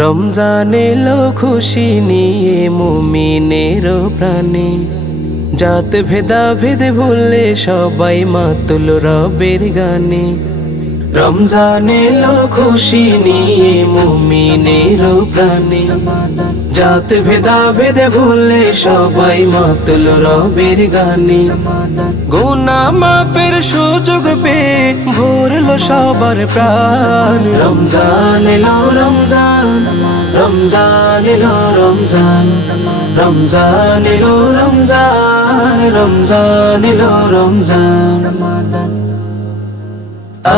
রমজান এলো খুশি নিয়ে মুমিনের প্রাণে, জাত ভেদাভেদ ভুলে সবাই মাতুল রবের গানে। রমজান এলো খুশি নিয়ে মুমিনের প্রাণে, জাত ভেদাভেদ ভুলে সবাই মাতুল রবের গানে। গুনাহ মাফের সুযোগ পেয়ে ভরলো সবার প্রাণ। রমজান এলো রমজান, রমজান এলো রমজান, রমজান এলো রমজান, রমজান এলো রমজান।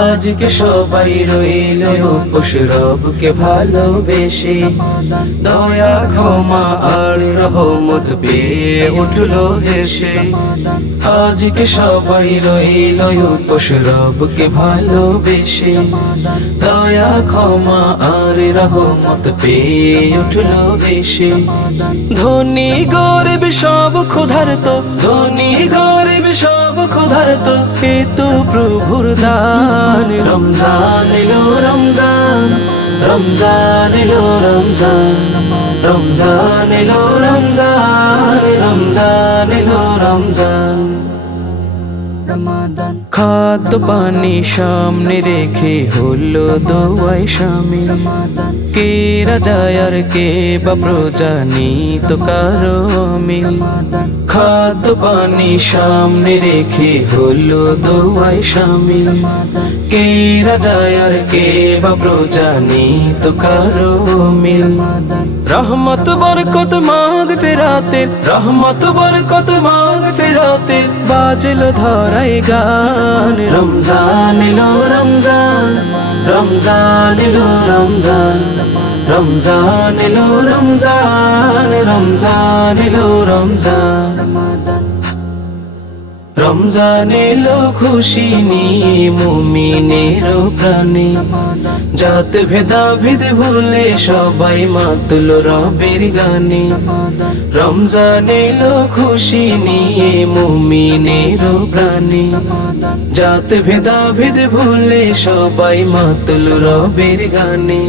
আজকে সবাই রইল উপোস রবকে ভালোবেসে, দয়া ক্ষমা আর রহমত পেয়ে উঠলো হেসে। আজকে সবাই রইল উপোস রবকে ভালোবেসে, দয়া ক্ষমা আর রহমত পেয়ে উঠলো হেসে। ধনী গরিব সব ক্ষুধার্ত, ধনী গরিব সব ক্ষুধার্ত, এ তো প্রভুর দান। রমজান এলো রমজান, রমজান এলো রমজান, রমজান এলো রমজান, রমজান এলো রমজান। খাদ্য পানি সামনে রেখে হলো দোয়ায় শামিল, কে রাজা আর কে বা প্রজা নিত কারো মিল। খাদ্য পানি সামনে রেখে হলো দোয়ায় শামিল, কে রাজা আর কে বা প্রজা নিত কারো মিল। রহমত বরকত মাগ ফেরাতে, রহমত বরকত মাগ ফেরাতে, বাজলো ধরাই গান। রমজান এলো রমজান, রমজান এলো রমজান, রমজান এলো রমজান, রমজান এলো রমজান। রমজান এলো খুশি নিয়ে মুমিনের প্রাণে, জাত ভেদাভেদ ভুলে সবাই মাতুল রবের গানে। রমজান এলো খুশি নিয়ে মুমিনের প্রাণে, জাত ভেদাভেদ ভুলে সবাই মাতুল রবের গানে।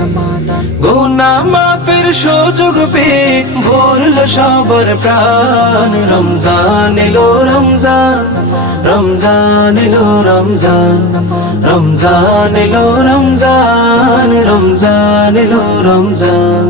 গুনাহ মাফের সুযোগ পেয়ে ভরলো সবার প্রাণ। রমজান এলো রমজান, রমজান এলো রমজান, রমজান এলো রমজান, রমজান এলো রমজান।